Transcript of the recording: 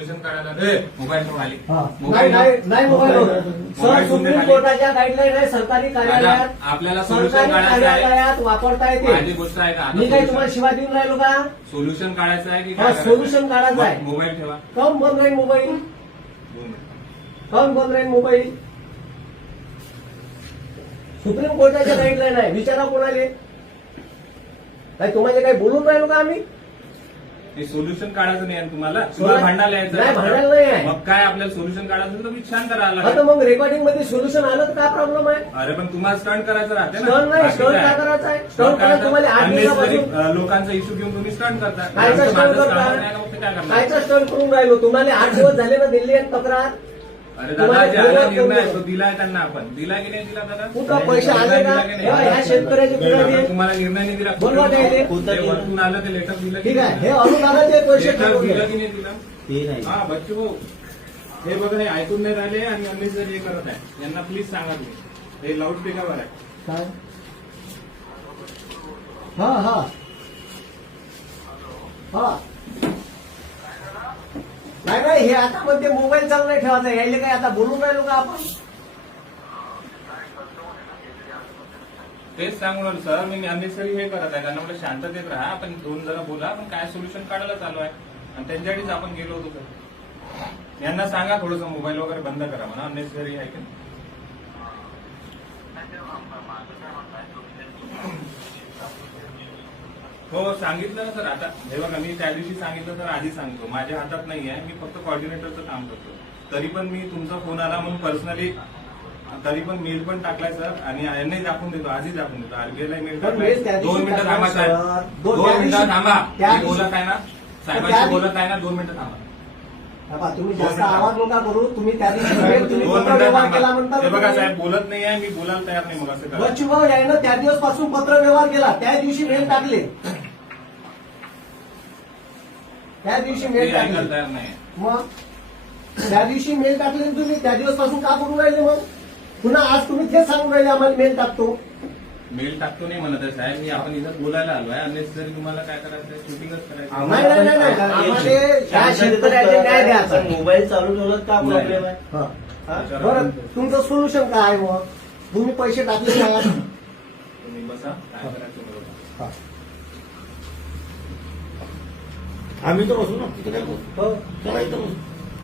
Mobile नाही mobile sir, supreme कोर्टाच्या guideline आहे. सरकारी कार्यालयात आपल्याला सरकारी कार्यालयात वापरता येते. माझी गोष्ट आहे का? मी काही तुम्हाला शिवाय देऊन राहिलो का? सोल्युशन काढायचं आहे की सोल्युशन काढायचं आहे. मोबाईल ठेवा. काऊन बंद राहील मोबाईल? काऊन बंद राहील मोबाईल? सुप्रीम कोर्टाच्या गाईडलाईन आहे. विचारा कोणाले. काय तुम्हाला काही बोलून राहिलो का आम्ही? ते सोल्युशन काढायचं नाही तुम्हाला भांडायला यायचं नाही, भांडायला नाही आहे. मग काय आपल्याला सोल्युशन काढायचं तर मी छान करायला आता मग रेकॉर्डिंग मध्ये सोल्युशन आलं तर काय प्रॉब्लेम आहे? अरे पण तुम्हाला स्टंट करायचं राहते ना. स्टंट नाही, स्टंट काय करायचं आहे? स्टंट करायचं तुम्हाला 8 दिवसापासून लोकांचा इश्यू घेऊन तुम्ही स्टंट करता. कायचा स्टंट करता? कायचा स्टंट करून राहिलो? तुम्हाला 8 दिवस झाले ना दिल्ली एक तक्रार. अरे दादा जे आला निर्णय तो दिलाय त्यांना आपण. दिला की नाही दिला दादा? कुठं पैसे आले का? ह्या शेतकऱ्याचे पुढे तुम्हाला निर्णय नाही दिला. बोलवा द्यायले. वरतून आलं ते लेटर दिलं ठीक आहे. हे अनुदानाचे पैसे लेटर टाकून दिलं द्या. की नाही दिलं? ते नाही. हा बच्चू भाऊ, हे बघा हे ऐकून नाही राहिले आणि अननेसेसरी हे करत आहे. यांना प्लीज सांगा तुम्ही. हे लाऊडस्पीकरवर आहे. काय? हा हा हा नाही नाही, हे आता म्हणते मोबाईल चालू नाही ठेवायचा. यायले काय आता बोलून राहिलो का आपण? तेच सांगून राहिलो सर, मी अननेसेसरी हे करत आहे. त्यांना म्हटलं शांततेत राहा, आपण 2 जण बोला, पण काय सोल्युशन काढायला चालू आहे. आणि त्यांच्यासाठीच आपण गेलो होतो सर. यांना सांगा थोडंसं मोबाईल वगैरे बंद करा म्हणा. अननेसेसरी आहे की हो सांगितलं ना सर. आता हे बघा मी त्या दिवशी सांगितलं तर आधी सांगतो. माझ्या हातात नाही आहे, मी फक्त कॉर्डिनेटरचं काम करतो. तरी पण मी तुमचा फोन आला म्हणून पर्सनली तरी पण मेल पण टाकलाय सर. आणि यांनाही दाखवून देतो, आजही दाखवून देतो. आरबीआयला मेल टाकलाय. 2 मिनिटं थांबा साहेब, 2 मिनिटं थांबा. मी बोलत आहे ना साहेबांशी बोलत आहे ना, 2 मिनिटं थांबा. तुम्ही जास्त आवाज नका करू. तुम्ही त्या दिवशी 2 मिनिटं थांबा. म्हणता हे बघा साहेब बोलत नाही आहे, मी बोलायला तयार नाही. मग असं करा. बच्चूभाऊ यायनं त्या दिवस पासून पत्र व्यवहार केला. त्या दिवशी मेल टाकले. त्या दिवशी मेल टाकले. तयार नाही. मग त्या दिवशी मेल टाकले तुम्ही. त्या दिवस पासून का करून राहिले? मग पुन्हा आज तुम्ही तेच सांगून राहिले आम्हाला मेल टाकतो. मेल टाकतो नाही म्हणत आहे साहेब. मी आपण इथं बोलायला आलोय. अननेसेसरी तुम्हाला काय करायचं आहे? शूटिंगच करायचं. नाही नाही नाही नाही. आम्हाला त्या शेतकऱ्याचे न्याय द्यायचा. मोबाईल चालू ठेवलं का प्रॉब्लेम आहे? बरं तुमचं सोल्युशन काय आहे? मग तुम्ही पैसे टाकले का? तुम्ही बसा, काय करायचं बरोबर. आम्ही तर बसू ना तिथे काय बसू. चला इथं बसू.